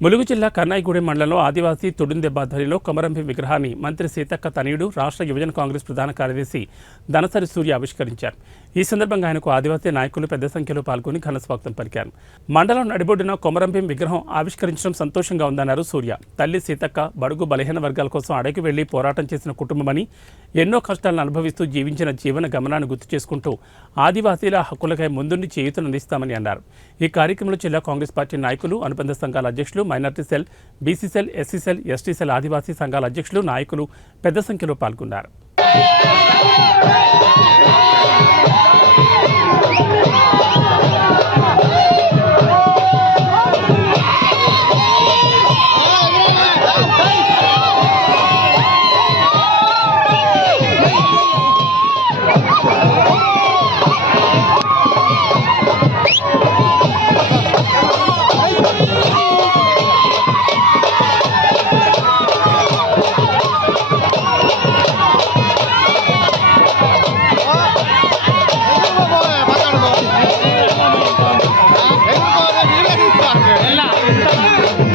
ములుగు జిల్లా కన్నాయిగూడెం మండలంలో ఆదివాసీ తొడుందెబ్బ ఆధ్వర్యంలో కొమరంభీం విగ్రహాన్ని మంత్రి సీతక్క తనయుడు రాష్ట్ర యువజన కాంగ్రెస్ ప్రధాన కార్యదర్శి దనసరి సూర్య ఆవిష్కరించారు. ఈ సందర్భంగా ఆయనకు ఆదివాసీ నాయకులు పెద్ద సంఖ్యలో పాల్గొని ఘనస్వాగతం పలికారు. మండలం నడిబొడ్డున కొమరంభీం విగ్రహం ఆవిష్కరించడం సంతోషంగా ఉందన్నారు సూర్య. తల్లి సీతక్క బడుగు బలహీన వర్గాల కోసం అడవికి వెళ్లి పోరాటం చేసిన కుటుంబమని, ఎన్నో కష్టాలను అనుభవిస్తూ జీవించిన జీవన గమనాన్ని గుర్తు చేసుకుంటూ ఆదివాసీల హక్కులకై ముందుండి చేయూతనందిస్తామని అన్నారు. ఈ కార్యక్రమంలో జిల్లా కాంగ్రెస్ పార్టీ నాయకులు, అనుబంధ సంఘాల అధ్యక్షులు, minority cell, BC cell, SC cell, ST cell, Adivasi సంఘాల అధ్యక్షులు, నాయకులు పెద్ద సంఖ్యలో పాల్గొన్నారు. ಎಲ್ಲ